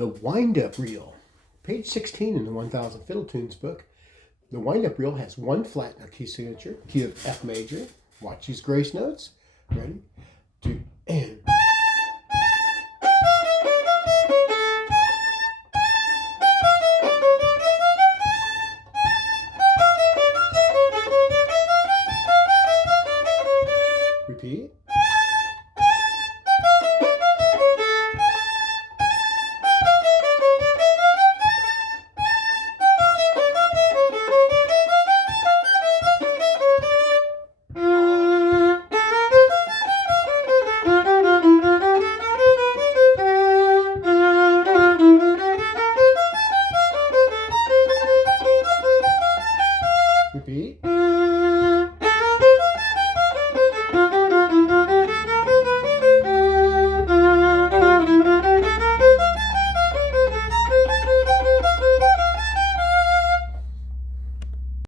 The wind-up reel. Page 16 in the 1000 Fiddle Tunes book. The wind-up reel has one flat note key signature, key of F major. Watch these grace notes. Ready? 2 and